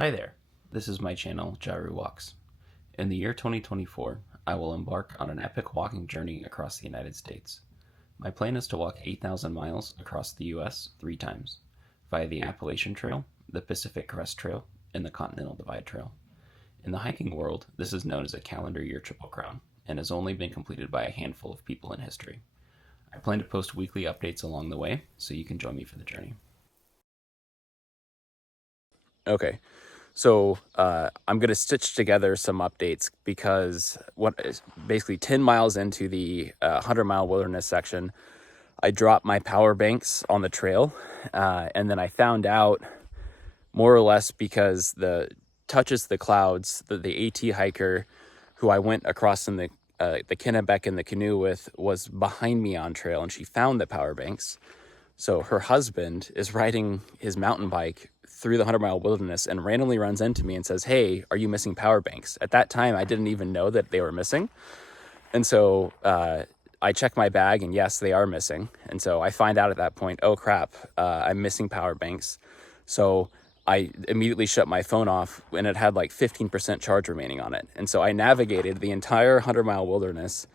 Hi there, this is my channel, Jaru Walks. In the year 2024, I will embark on an epic walking journey across the United States. My plan is to walk 8,000 miles across the US 3 times, via the Appalachian Trail, the Pacific Crest Trail, and the Continental Divide Trail. In the hiking world, this is known as a calendar year Triple Crown, and has only been completed by a handful of people in history. I plan to post weekly updates along the way, so you can join me for the journey. Okay, so I'm going to stitch together some updates because what is basically 10 miles into the 100-mile wilderness section, I dropped my power banks on the trail, and then I found out more or less because the Touches the Clouds, the AT hiker who I went across in the Kennebec in the canoe with was behind me on trail, and she found the power banks. So her husband is riding his mountain bike through the 100-mile wilderness and randomly runs into me and says, "Hey, are you missing power banks?" At that time, I didn't even know that they were missing. And so I check my bag, and yes, they are missing. And so I find out at that point, oh crap, I'm missing power banks. So I immediately shut my phone off, and it had like 15% charge remaining on it. And so I navigated the entire 100-mile wilderness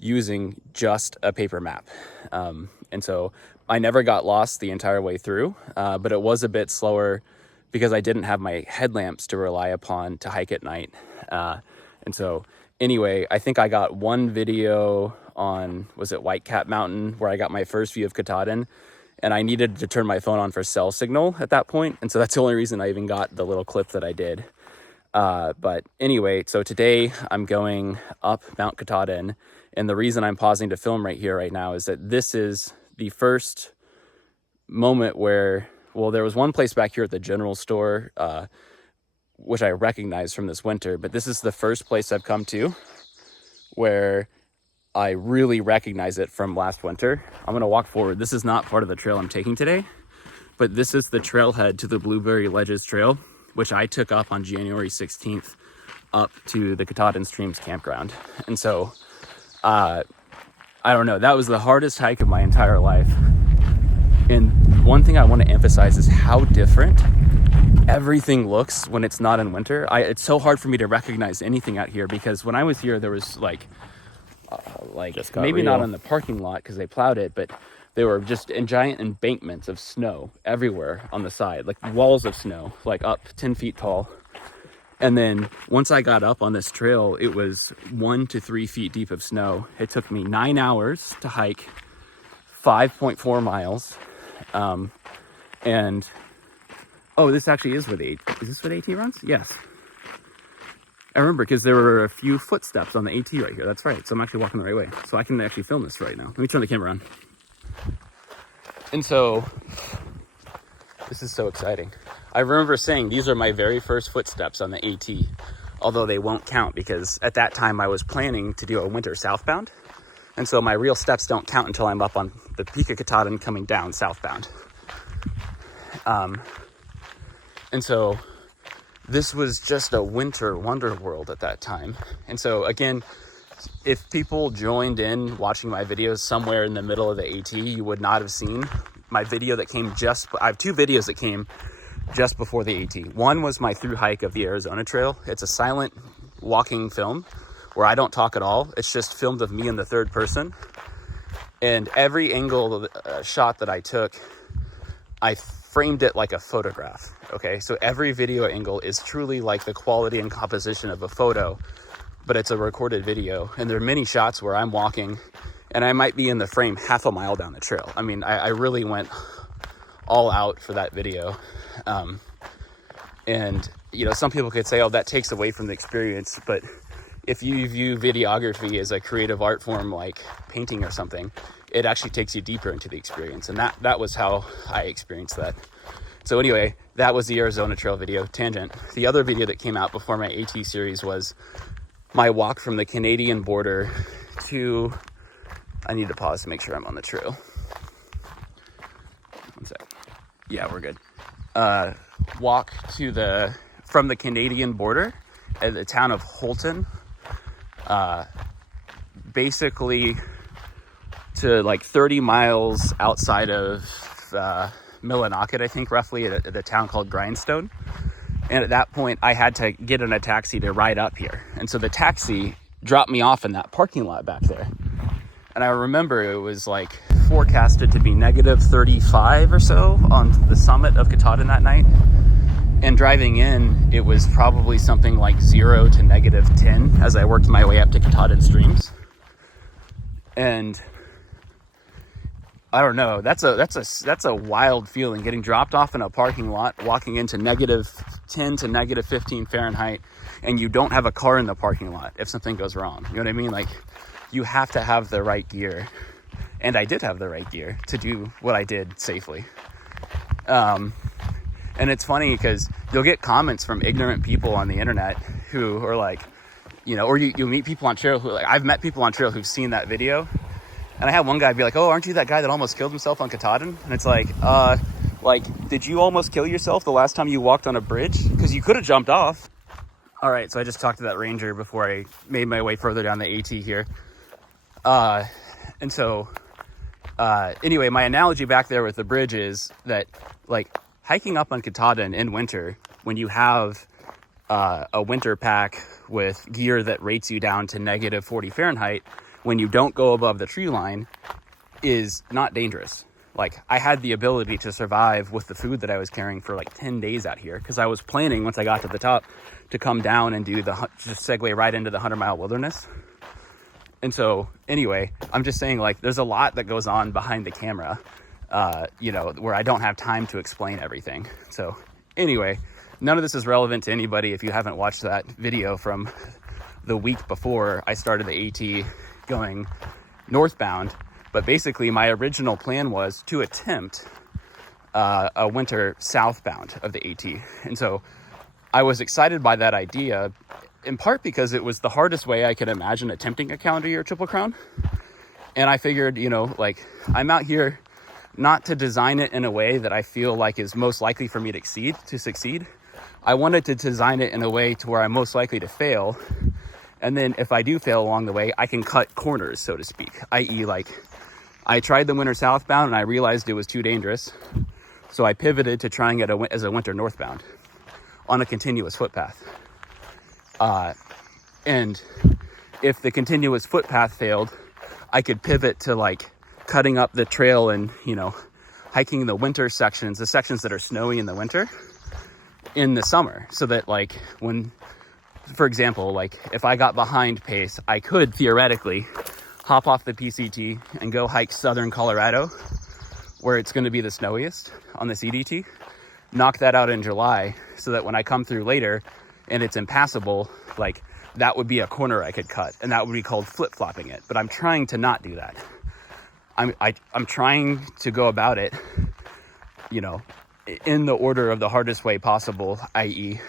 using just a paper map. And so I never got lost the entire way through, but it was a bit slower because I didn't have my headlamps to rely upon to hike at night. And so anyway, I think I got one video on, was it Whitecap Mountain, where I got my first view of Katahdin, and I needed to turn my phone on for cell signal at that point. And so that's the only reason I even got the little clip that I did. But anyway, so today I'm going up Mount Katahdin, and the reason I'm pausing to film right here right now is that this is the first moment where, well, there was one place back here at the general store, which I recognized from this winter, but this is the first place I've come to where I really recognize it from last winter. I'm going to walk forward. This is not part of the trail I'm taking today, but this is the trailhead to the Blueberry Ledges Trail, which I took up on January 16th up to the Katahdin Streams campground. And so, I don't know, that was the hardest hike of my entire life. And one thing I want to emphasize is how different everything looks when it's not in winter. It's so hard for me to recognize anything out here because when I was here, there was like maybe not on the parking lot because they plowed it, but they were just in giant embankments of snow everywhere on the side, like walls of snow, like up 10 feet tall. And then once I got up on this trail, it was 1 to 3 feet deep of snow. It took me 9 hours to hike 5.4 miles. And, oh, this actually is what is this what AT runs? Yes. I remember because there were a few footsteps on the AT right here. That's right. So I'm actually walking the right way. So I can actually film this right now. Let me turn the camera on. And so this is so exciting. I remember saying these are my very first footsteps on the AT, although they won't count because at that time I was planning to do a winter southbound. And so my real steps don't count until I'm up on the peak of Katahdin coming down southbound. And so this was just a winter wonder world at that time. And so again, if people joined in watching my videos somewhere in the middle of the AT, you would not have seen my video that came I have 2 videos that came just before the AT. One was my through hike of the Arizona Trail. It's a silent walking film where I don't talk at all. It's just filmed of me in the third person. And every angle shot that I took, I framed it like a photograph. Okay, so every video angle is truly like the quality and composition of a photo, but it's a recorded video. And there are many shots where I'm walking and I might be in the frame half a mile down the trail. I mean, I really went all out for that video. And, you know, some people could say, oh, that takes away from the experience. But if you view videography as a creative art form like painting or something, it actually takes you deeper into the experience. And that was how I experienced that. So anyway, that was the Arizona Trail video, tangent. The other video that came out before my AT series was my walk from the Canadian border to, I need to pause to make sure I'm on the trail. One sec. Yeah, we're good. Walk from the Canadian border at the town of Holton, basically to like 30 miles outside of Millinocket, I think, roughly, at a town called Grindstone. And at that point, I had to get in a taxi to ride up here. And so the taxi dropped me off in that parking lot back there. And I remember it was like forecasted to be negative 35 or so on the summit of Katahdin that night. And driving in, it was probably something like 0 to negative 10 as I worked my way up to Katahdin streams. And I don't know, that's a wild feeling, getting dropped off in a parking lot, walking into negative 10 to negative 15 Fahrenheit, and you don't have a car in the parking lot if something goes wrong. You know what I mean? Like, you have to have the right gear. And I did have the right gear to do what I did safely. And it's funny because you'll get comments from ignorant people on the internet who are like, you know, or you meet people on trail who, like, I've met people on trail who've seen that video. And I had one guy be like, oh, aren't you that guy that almost killed himself on Katahdin? And it's like, did you almost kill yourself the last time you walked on a bridge? Because you could have jumped off. All right, so I just talked to that ranger before I made my way further down the AT here. Anyway, my analogy back there with the bridge is that, like, hiking up on Katahdin in winter, when you have a winter pack with gear that rates you down to negative 40 Fahrenheit, when you don't go above the tree line, is not dangerous. Like, I had the ability to survive with the food that I was carrying for like 10 days out here, because I was planning, once I got to the top, to come down and just segue right into the 100-mile wilderness. And so, anyway, I'm just saying, like, there's a lot that goes on behind the camera, where I don't have time to explain everything. So, anyway, none of this is relevant to anybody if you haven't watched that video from the week before I started the AT going northbound. But basically, my original plan was to attempt a winter southbound of the AT. And so I was excited by that idea, in part because it was the hardest way I could imagine attempting a calendar year Triple Crown. And I figured, I'm out here not to design it in a way that I feel like is most likely for me to succeed. I wanted to design it in a way to where I'm most likely to fail. And then if I do fail along the way, I can cut corners, so to speak, i.e. like, I tried the winter southbound and I realized it was too dangerous. So I pivoted to trying it as a winter northbound on a continuous footpath. And if the continuous footpath failed, I could pivot to like cutting up the trail and, hiking the winter sections, the sections that are snowy in the winter, in the summer. So that, like, when, for example, like if I got behind pace, I could theoretically hop off the PCT and go hike southern Colorado, where it's going to be the snowiest on the CDT, knock that out in July, so that when I come through later and it's impassable, like, that would be a corner I could cut, and that would be called flip-flopping it. But I'm trying to not do that. I'm trying to go about it, in the order of the hardest way possible, i.e.,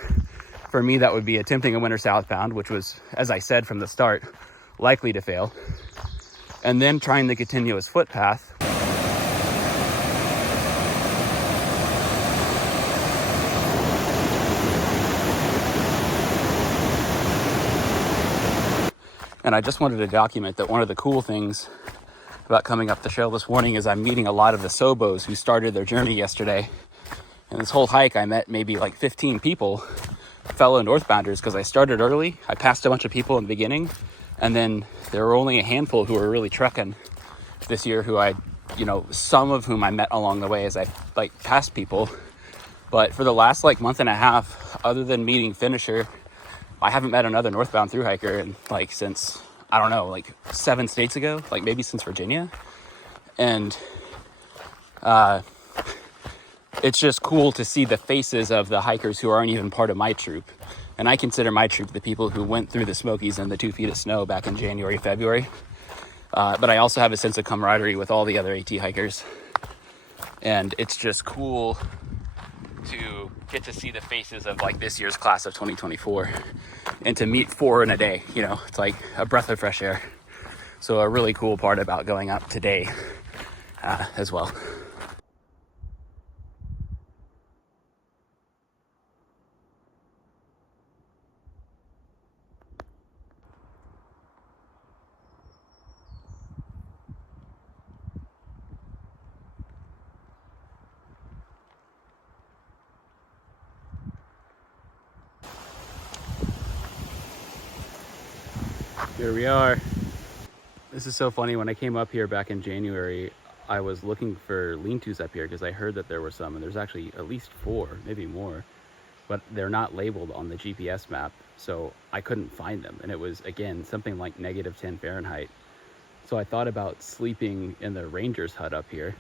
for me, that would be attempting a winter southbound, which was, as I said from the start, likely to fail, and then trying the continuous footpath. And I just wanted to document that one of the cool things about coming up the trail this morning is I'm meeting a lot of the Sobos who started their journey yesterday. And this whole hike, I met maybe like 15 people, fellow northbounders, because I started early. I passed a bunch of people in the beginning, and then there were only a handful who were really trekking this year, who some of whom I met along the way as I passed people. But for the last month and a half, other than meeting Finisher, I haven't met another northbound thru hiker in since, 7 states ago, maybe since Virginia. And it's just cool to see the faces of the hikers who aren't even part of my troop. And I consider my troop the people who went through the Smokies in the 2 feet of snow back in January, February. But I also have a sense of camaraderie with all the other AT hikers. And it's just cool to get to see the faces of this year's class of 2024 and to meet 4 in a day. It's like a breath of fresh air. So a really cool part about going up today as well. Here we are. This is so funny. When I came up here back in January, I was looking for lean-tos up here because I heard that there were some, and there's actually at least 4, maybe more, but they're not labeled on the GPS map, so I couldn't find them. And it was, again, something like -10 Fahrenheit. So I thought about sleeping in the ranger's hut up here.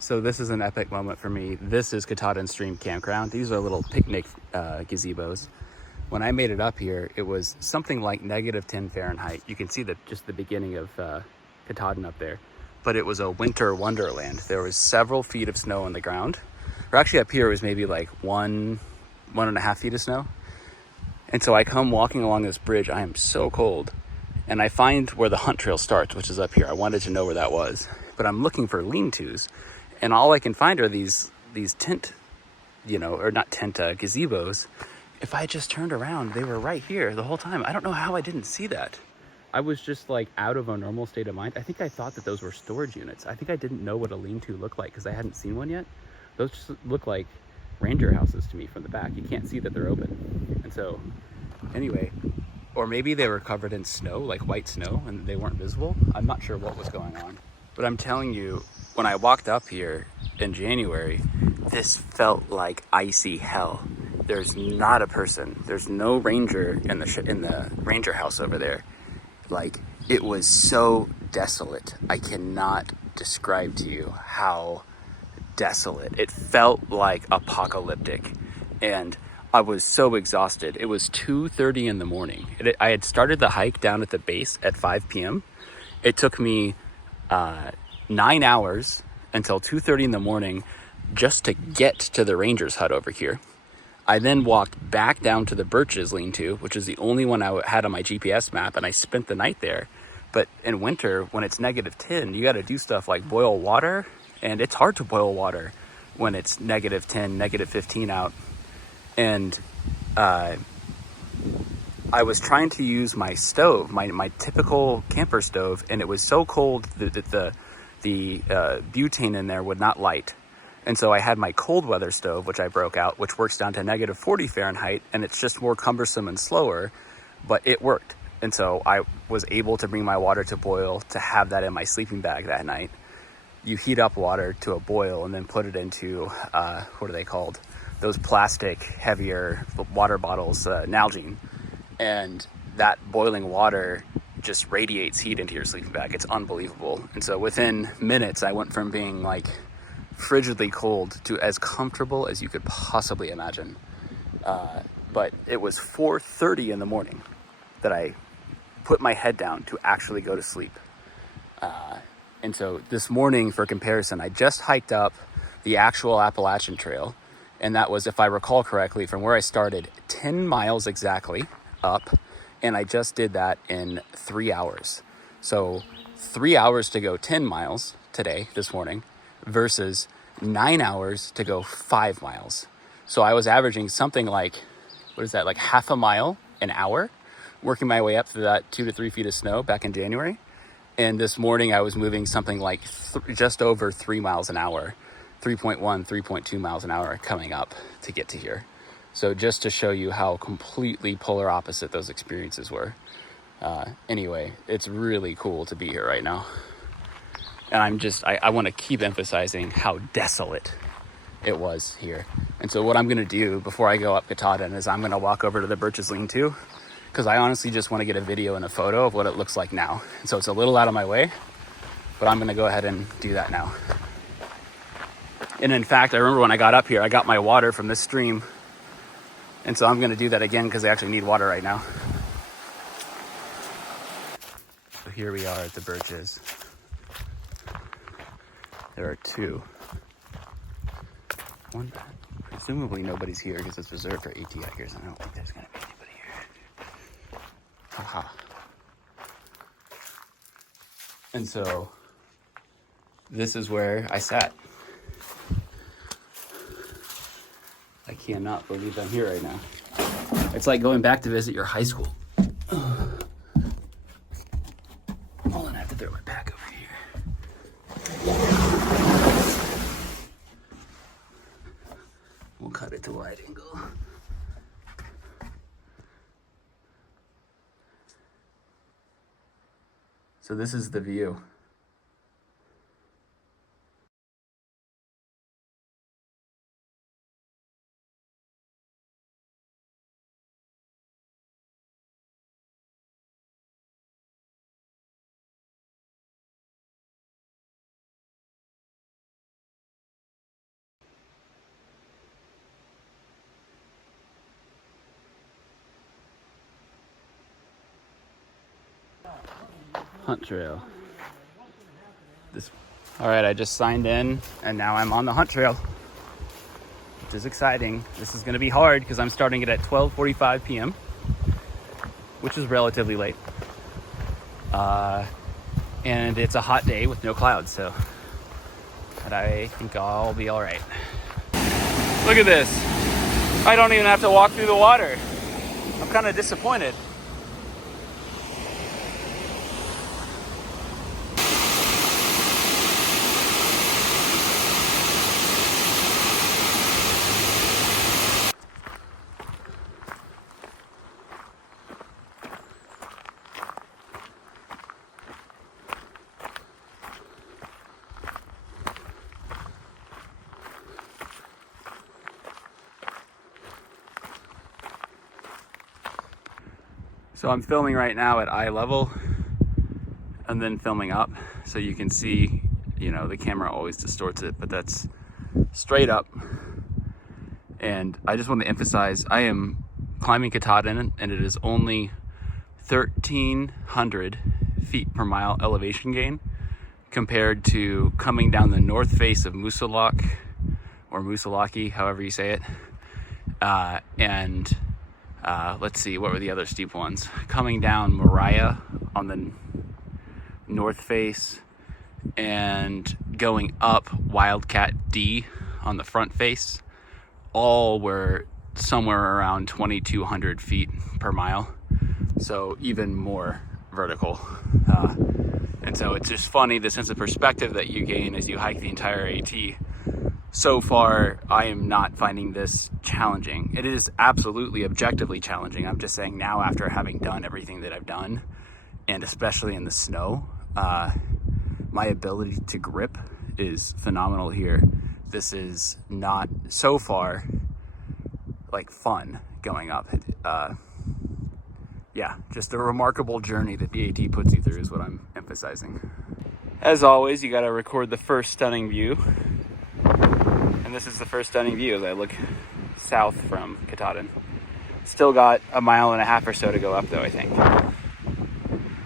So this is an epic moment for me. This is Katahdin Stream Campground. These are little picnic gazebos. When I made it up here, it was something like -10 Fahrenheit. You can see just the beginning of Katahdin up there. But it was a winter wonderland. There was several feet of snow on the ground. Or actually up here it was maybe like 1.5 feet of snow. And so I come walking along this bridge. I am so cold. And I find where the hunt trail starts, which is up here. I wanted to know where that was. But I'm looking for lean-tos. And all I can find are these tent, or not tent, gazebos. If I just turned around, they were right here the whole time. I don't know how I didn't see that. I was just like out of a normal state of mind. I think I thought that those were storage units. I think I didn't know what a lean-to looked like because I hadn't seen one yet. Those just look like ranger houses to me from the back. You can't see that they're open. And so, anyway, or maybe they were covered in snow, like white snow, and they weren't visible. I'm not sure what was going on. But I'm telling you, when I walked up here in January, this felt like icy hell. There's not a person. There's no ranger in the ranger house over there. Like, it was so desolate. I cannot describe to you how desolate. It felt like apocalyptic. And I was so exhausted. It was 2:30 in the morning. I had started the hike down at the base at 5 p.m. It took me 9 hours until 2:30 in the morning just to get to the ranger's hut over here. I then walked back down to the Birches lean-to, which is the only one I had on my GPS map, and I spent the night there. But in winter, when it's -10, you got to do stuff like boil water, and it's hard to boil water when it's -10, -15 out. And I was trying to use my stove, my typical camper stove, and it was so cold that the butane in there would not light. And so I had my cold weather stove, which I broke out, which works down to -40 Fahrenheit, and it's just more cumbersome and slower, but it worked. And so I was able to bring my water to boil, to have that in my sleeping bag that night. You heat up water to a boil and then put it into, what are they called? Those plastic, heavier water bottles, Nalgene. And that boiling water just radiates heat into your sleeping bag. It's unbelievable. And so within minutes, I went from being like frigidly cold to as comfortable as you could possibly imagine. But it was 4:30 in the morning that I put my head down to actually go to sleep. And so this morning, for comparison, I just hiked up the actual Appalachian Trail. And that was, if I recall correctly, from where I started, 10 miles exactly up. And I just did that in 3 hours. So 3 hours to go 10 miles today, this morning, versus 9 hours to go 5 miles. So I was averaging something like, what is that, like half a mile an hour, working my way up through that 2 to 3 feet of snow back in January. And this morning I was moving something like just over 3 miles an hour, 3.1, 3.2 miles an hour coming up to get to here. So just to show you how completely polar opposite those experiences were. Anyway, it's really cool to be here right now. And I want to keep emphasizing how desolate it was here. And so what I'm going to do before I go up Katahdin is I'm going to walk over to the Birches lean-to, because I honestly just want to get a video and a photo of what it looks like now. And so it's a little out of my way, but I'm going to go ahead and do that now. And in fact, I remember when I got up here, I got my water from this stream. And so I'm going to do that again because I actually need water right now. So here we are at the Birches. There are 2. One, presumably nobody's here because it's reserved for AT hikers, and I don't think there's going to be anybody here. Haha. And so this is where I sat. I cannot believe I'm here right now. It's like going back to visit your high school. Hold on, I have to throw my pack over here. We'll cut it to wide angle. So this is the view. Hunt trail. All right, I just signed in and now I'm on the hunt trail, which is exciting. This is gonna be hard because I'm starting it at 12:45 p.m., which is relatively late. And it's a hot day with no clouds, so but I think I'll be all right. Look at this. I don't even have to walk through the water. I'm kind of disappointed. So I'm filming right now at eye level and then filming up so you can see, you know, the camera always distorts it, but that's straight up. And I just want to emphasize, I am climbing Katahdin and it is only 1,300 feet per mile elevation gain compared to coming down the north face of Musalak or Musalaki, however you say it. Let's see, what were the other steep ones? Coming down Moriah on the north face and going up Wildcat D on the front face, all were somewhere around 2,200 feet per mile. So even more vertical. And so it's just funny, the sense of perspective that you gain as you hike the entire AT. So far, I am not finding this challenging. It is absolutely objectively challenging. I'm just saying now, after having done everything that I've done, and especially in the snow, my ability to grip is phenomenal here. This is not, so far, like fun going up. Yeah, just a remarkable journey that the AT puts you through is what I'm emphasizing. As always, you gotta record the first stunning view. And this is the first stunning view as I look south from Katahdin. Still got 1.5 miles or so to go up though, I think.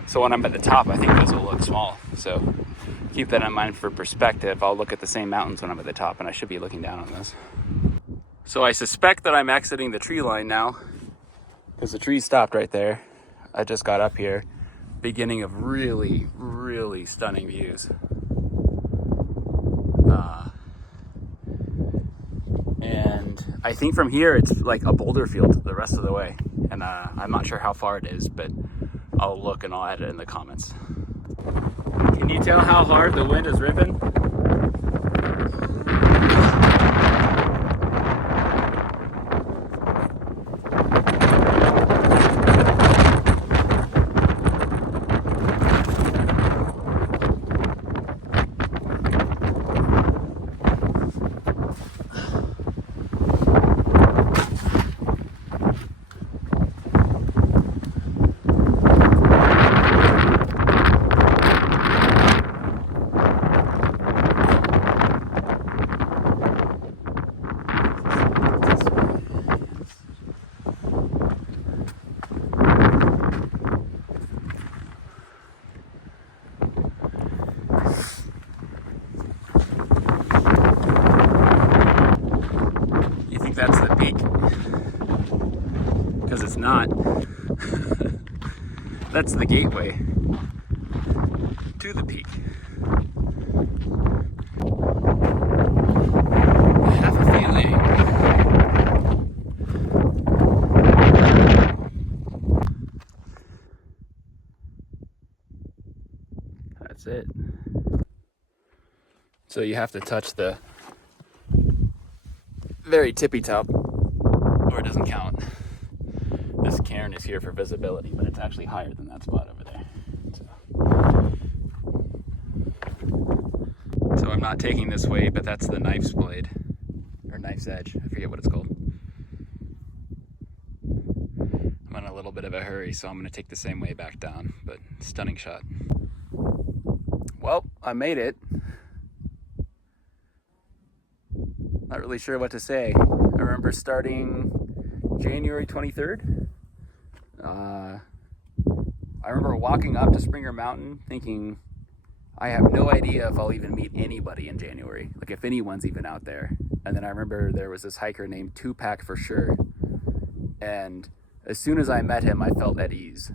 So when I'm at the top, I think those will look small. So keep that in mind for perspective. I'll look at the same mountains when I'm at the top and I should be looking down on this. So I suspect that I'm exiting the tree line now because the tree stopped right there. I just got up here. Beginning of really, really stunning views. And I think from here it's like a boulder field the rest of the way. And I'm not sure how far it is, but I'll look and I'll add it in the comments. Can you tell how hard the wind is ripping? That's the peak, because it's not. That's the gateway to the peak. I have a feeling that's it. So you have to touch the very tippy top or it doesn't count. This cairn is here for visibility, but it's actually higher than that spot over there. So I'm not taking this way, but that's the knife's blade, or knife's edge. I forget what it's called. I'm in a little bit of a hurry, so I'm going to take the same way back down, but stunning shot. Well, I made it. Not really sure what to say. I remember starting January 23rd. I remember walking up to Springer Mountain thinking, I have no idea if I'll even meet anybody in January, like if anyone's even out there. And then I remember there was this hiker named Tupac for sure. And as soon as I met him, I felt at ease.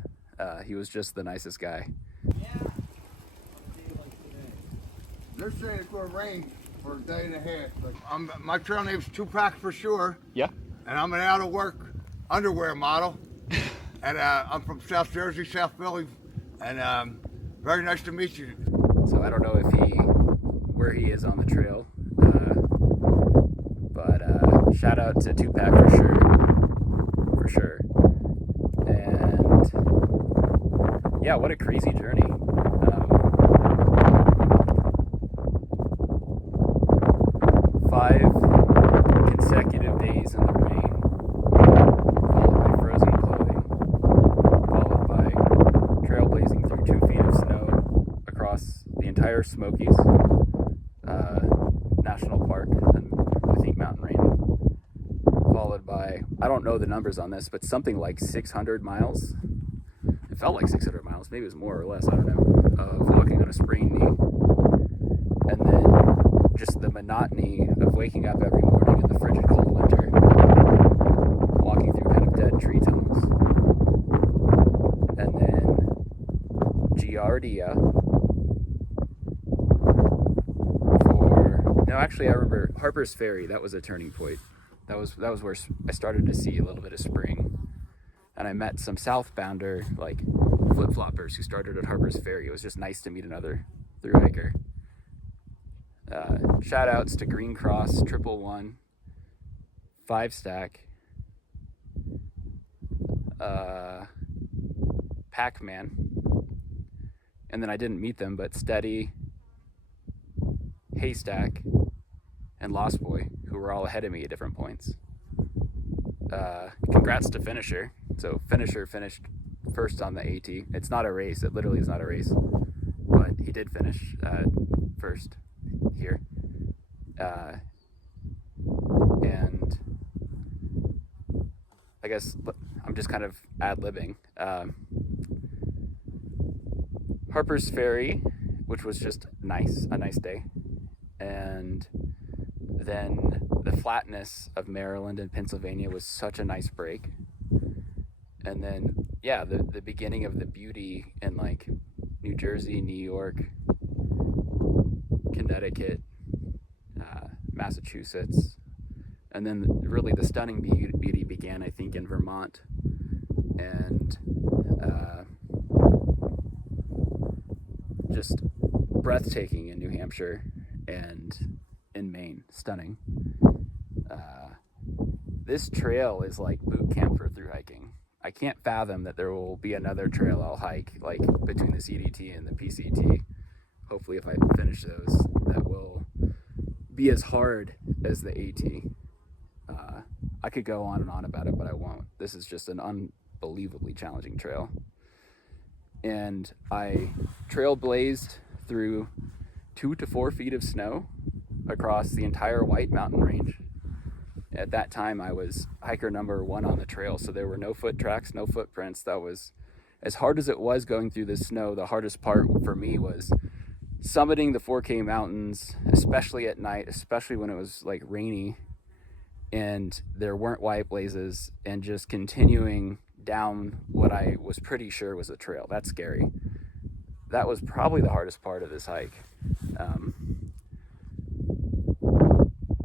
He was just the nicest guy. They're saying it's going to rain for a day and a half. My trail name's Tupac for sure. Yeah. And I'm an out of work underwear model. And I'm from South Jersey, South Philly. And very nice to meet you. So I don't know where he is on the trail. But shout out to Tupac for sure. For sure. And yeah, what a crazy journey. 5 consecutive days in the rain, followed by frozen clothing, followed by trailblazing through 2 feet of snow across the entire Smokies National Park and I think Mountain Range, followed by, I don't know the numbers on this, but something like 600 miles. It felt like 600 miles, maybe it was more or less, I don't know, of walking on a sprained knee. And then just the monotony of waking up every morning in the frigid cold winter, walking through kind of dead tree tunnels. And then Giardia I remember Harper's Ferry. That was a turning point. That was where I started to see a little bit of spring. And I met some southbounder, like flip-floppers who started at Harper's Ferry. It was just nice to meet another thru hiker. Shout outs to Green Cross, 111, 5 Stack, Pac-Man, and then I didn't meet them, but Steady, Haystack, and Lost Boy, who were all ahead of me at different points. Congrats to Finisher. So Finisher finished first on the AT. It's not a race. It literally is not a race, but he did finish first here. And I guess I'm just kind of ad-libbing. Harper's Ferry, which was just nice, a nice day. And then the flatness of Maryland and Pennsylvania was such a nice break. And then, yeah, the beginning of the beauty in like New Jersey, New York, Connecticut, Massachusetts. And then really the stunning beauty began, I think, in Vermont and just breathtaking in New Hampshire and in Maine. Stunning. This trail is like boot camp for thru hiking. I can't fathom that there will be another trail I'll hike like between the CDT and the PCT. Hopefully if I finish those, that will be as hard as the AT. I could go on and on about it, but I won't. This is just an unbelievably challenging trail. And I trailblazed through 2 to 4 feet of snow across the entire White Mountain Range. At that time, I was hiker number 1 on the trail, so there were no foot tracks, no footprints. That was, as hard as it was going through the snow, the hardest part for me was summiting the 4K mountains, especially at night, especially when it was like rainy and there weren't white blazes, and just continuing down what I was pretty sure was a trail. That's scary. That was probably the hardest part of this hike.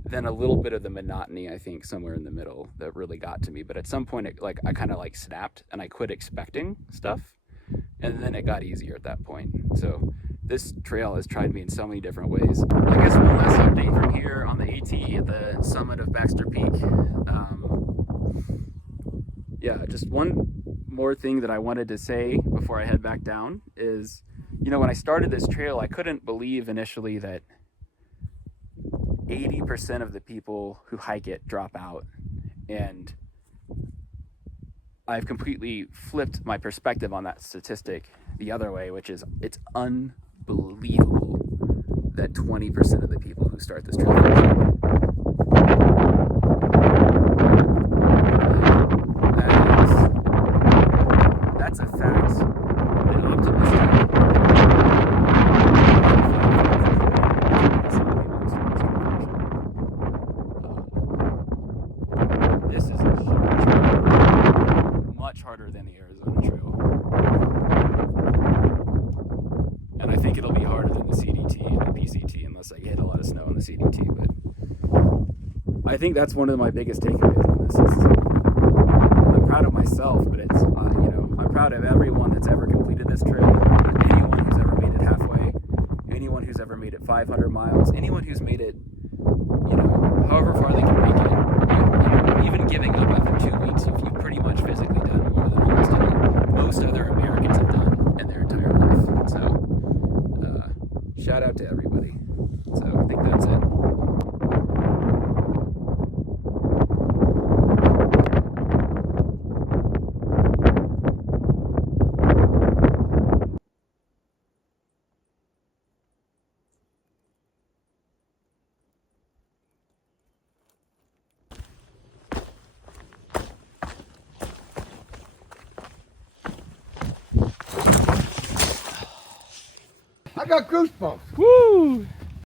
Then a little bit of the monotony, I think, somewhere in the middle that really got to me. But at some point, I kind of like snapped and I quit expecting stuff. And then it got easier at that point. So this trail has tried me in so many different ways. I guess one last update from here on the AT at the summit of Baxter Peak. Yeah, just one more thing that I wanted to say before I head back down is, you know, when I started this trail, I couldn't believe initially that 80% of the people who hike it drop out. And I've completely flipped my perspective on that statistic the other way, which is it's unbelievable that 20% of the people who start this trail that's a fact. An optimistic. This is a hard trail, much harder than the Arizona Trail, and I think it'll be harder than the CDT and the PCT unless I get a lot of snow on the CDT. But I think that's one of my biggest takeaways on this. Is I'm proud of myself, but it's I'm proud of everyone that's ever completed this trail. Anyone who's ever made it halfway, anyone who's ever made it 500 miles, anyone who's made it, however far they can make it. Even giving up after 2 weeks, you've pretty much physically done more than most other Americans have done in their entire life. So, shout out to everybody. So I think that's it. I got goosebumps. Woo!